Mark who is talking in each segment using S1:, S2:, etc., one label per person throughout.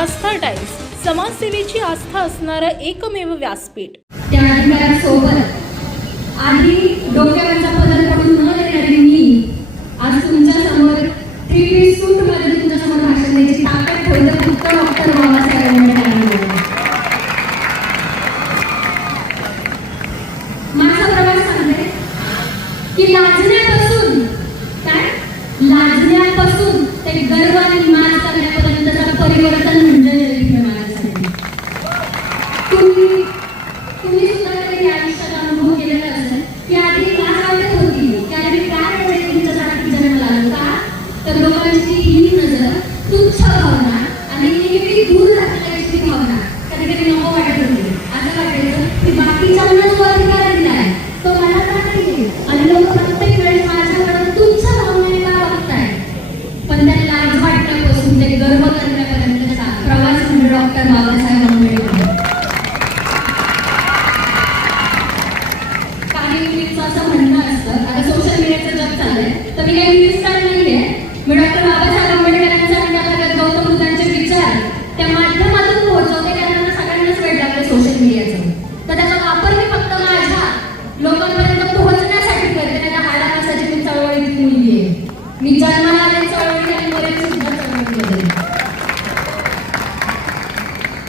S1: आस्था times समाजसेवेची आस्था असणारं एकमेव व्यासपीठ.
S2: त्या अधिकाऱ्यांसोबत आधी डोक्यावरचा पदर पडून न देणारी मी आज तुमच्यासमोर थ्री पीस सूटमध्ये तुमच्यासमोर भाषण द्यायची ताकद ठेवलं फक्त डॉक्टर बाबासाहेब माझा प्रवास सांगते की लाजण्यापासून काय? लाजण्यापासून ते गर्व आणि करण्यापासून करण्यापर्यंतचं परिवर्तन म्हणजे जयविक्रम माझ्यासाठी तुम्ही तुम्ही सुद्धा कधी आयुष्यात अनुभव केलेला असेल की आधी लाज वाटत होती की अरे मी काय एवढे तुमच्यासाठी जन्माला आलो का तर लोकांची ही नजर तुच्छ भावना आणि नेहमी दूर राखण्याची भावना कधी कधी नको वाटत होती असं वाटायचं की बाकीच्यांना जो अधिकार दिलाय तो मला का नाही आणि लोक प्रत्येक वेळेस माझ्याकडे तुच्छ भावनेने का वागताय पण त्या लाज वाटण्यापासून ते गर्व करण्यापर्यंतचा प्रवास म्हणजे डॉक्टर बाबासाहेब आंबेडकर काही मुलींचं असं म्हणणं असतं आता सोशल मीडियाचं जग चाललंय तर मी काही रील्स काढ नाहीये मी डॉक्टर बाबासाहेब आंबेडकरांचा आणि डॉक्टर गौतम बुद्धांचे विचार त्या माध्यमातून पोहोचवते कारण त्यांना सगळ्यांनाच वेळ लागलं सोशल मीडियाचं तर त्याचा वापर मी फक्त माझ्या लोकांपर्यंत पोहोचण्यासाठी करते नाही तर हाडा मासाची मी चळवळीची मुलगी आहे मी जन्माला आले चळवळी आणि बरेच सुद्धा चळवळी केली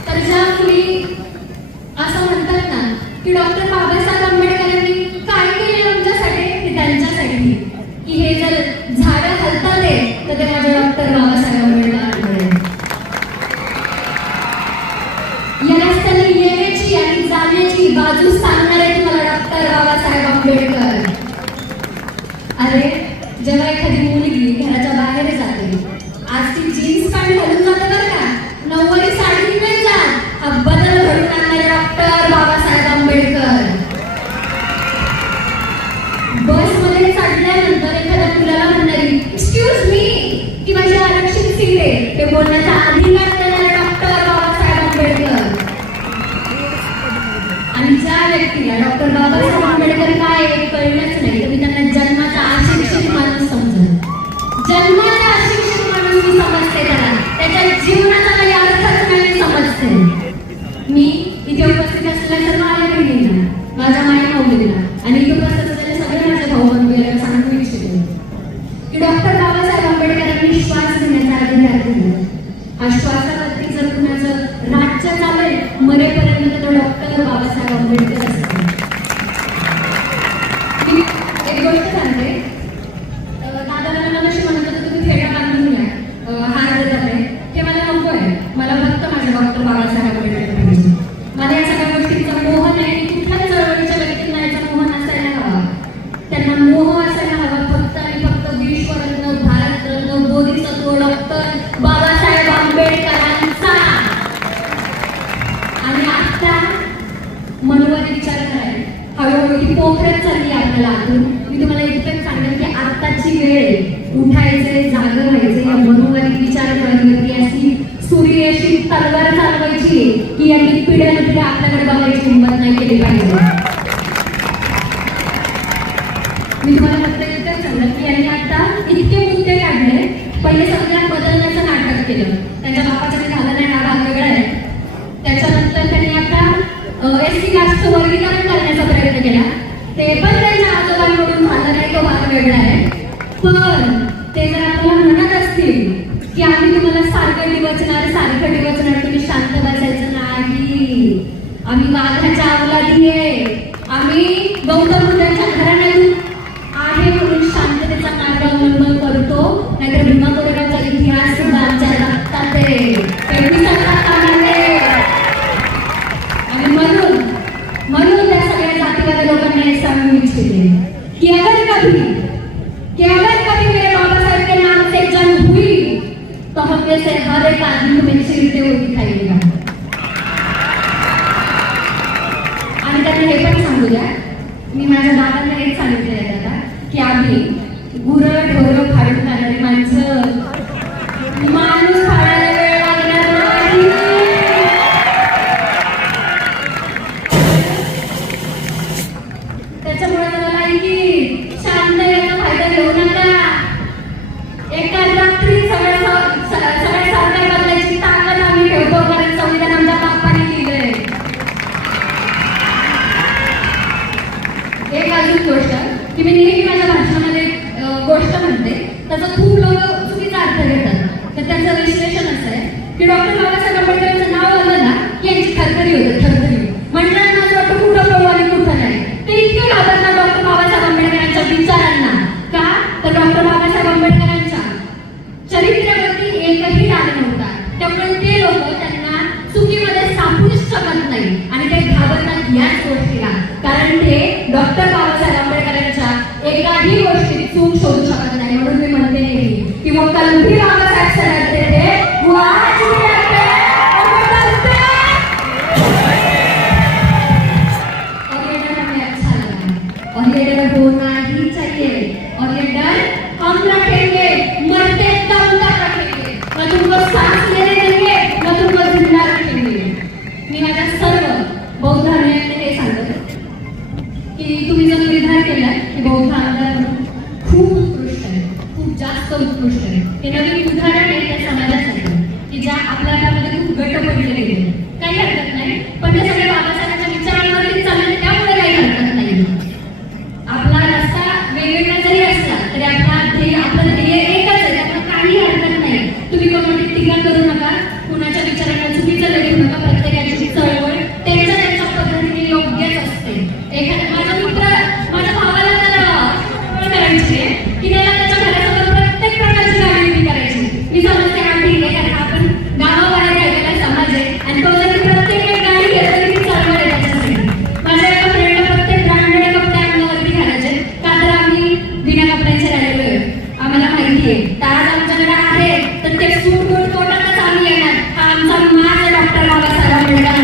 S2: तर ज्या मुली असं म्हणतात ना की डॉक्टर बाबासाहेब आंबेडकरांनी काय केले आमच्यासाठी ते त्यांच्यासाठी? की हे जर झाडं हलतात तर ते माझे डॉक्टर बाबासाहेब आंबेडकर. या रस्त्याने येण्याची आणि जाण्याची बाजू सांगणारे तुम्हाला डॉक्टर बाबासाहेब आंबेडकर. अरे जेव्हा एखादी मुलगी घराच्या बाहेर जाते आज ती जीन्स पॅन्ट घालून हे बोलण्याचा अधिकार देणारे डॉक्टर बाबासाहेब आंबेडकर. आणि ज्या व्यक्तीला डॉक्टर बाबासाहेब आंबेडकर काय कळलंच नाही. तुम्ही त्यांना जन्माचा अशिक्षित माणूस समजत जन्माचा अशिक्षित माणूस मी समजते त्याला. त्याच्या जीवनाचा काही अर्थच नाही समजते. मी इथे उपस्थित असलेल्या सर्व आल्या बहिणींना माझ्या माई माऊलींना आणि इथे उपस्थित असलेल्या सगळ्या माझ्या भाऊ बंधू सांगू इच्छिते. की डॉक्टर बाबासाहेब आंबेडकरांनी श्वास काळातून मी तुम्हाला इतकंच सांगेन की आत्ताची वेळ उठायचे जाग जागं व्हायचंय. या मनोवारी विचार करण्यावरती अशी सूर्य अशी तलवार चालवायची की यांनी पिढ्यामध्ये आपल्याकडे बघायची हिंमत नाही केली पाहिजे. मी तुम्हाला फक्त इतकंच सांगत की यांनी आता इतके मुद्दे काढले. पहिले संविधान बदलण्याचं नाटक केलं त्यांच्या बापाचं काही झालं नाही हा भाग वेगळा आहे त्याच्यानंतर त्यांनी आता एस सी कास्टचं वर्गीकरण करण्याचा प्रयत्न केला ते पण त्यांच्या आजोबांकडून झालं नाही तो भाग वेगळा आहे पण ते जर आपल्याला म्हणत असतील की आम्ही तुम्हाला सारखं डिवचणार सारखं डिवचणार तुम्ही शांत बसायचं नाही. आम्ही वाघाच्या अवलादी आहे. आम्ही गौतम बुद्धांच्या घराण्यातून आहे म्हणून शांततेचा मार्ग अवलंबन करतो. नाहीतर भीमा कोरेगावचा इतिहास सुद्धा आमच्या रक्तात आहे. आणि म्हणून म्हणून त्या सगळ्या जातीवादी लोकांना हे सांगू इच्छिते. की अगर कभी कि अगर में से हर एक आदमी को मेरी चीरते हुए दिखाई देगा आणि त्यांना हे पण सांगू द्या मी माझ्या दादांना हेच सांगितलेलं आहे दादा की आम्ही गुरं ढोरं फाडून खाणारी माणसं की डॉक्टर बाबासाहेब आंबेडकरांचं नाव आलं ना की यांची थरथरी होते थरथरी म्हटलं ना असं वाटतं कुठं पळू आणि कुठं नाही ते इतके घाबरतात डॉक्टर बाबासाहेब आंबेडकरांच्या विचारांना का? तर डॉक्टर बाबासाहेब आंबेडकरांच्या चरित्रावरती एकही डाग नव्हता. त्यामुळे ते लोक त्यांना चुकीमध्ये सापडूच शकत नाही. आणि ते घाबरतात याच गोष्टीला. कारण ते डॉक्टर बाबा जास्त उत्कृष्ट आहे हे नवीन उदाहरण आहे त्या समाजासाठी की ज्या आपल्या घरामध्ये खूप गट पडले गेले. काही हरकत नाही. पण ते सगळे बाबासाहेबांच्या विचारांवरती चालले त्यामुळे काही हरकत नाही. आपला रस्ता वेगवेगळा जरी असला तरी आपला ध्येय आपलं ध्येय एकच आहे. त्यामुळे काही हरकत नाही. तुम्ही कोणाची टीका करू नका. कुणाच्या विचारांना चुकीचं लगेच नका. प्रत्येकाची चळवळ त्यांच्या त्यांच्या पद्धतीने योग्यच असते. एखादा माझा मित्र माझ्या भावाला तर करायची आहे की आमच्याकडे आहे. तर ते सूट आम्ही येणार? हा आमचा डॉक्टर बाबासाहेब आंबेडकर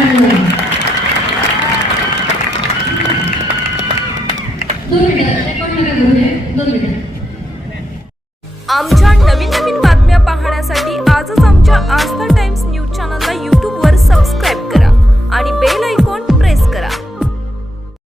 S2: आमच्या नवीन नवीन बातम्या पाहण्यासाठी आजच आमच्या आस्था
S3: टाइम्स न्यूज चॅनलला यूट्यूबवर सबस्क्राईब करा आणि बेल ऐकून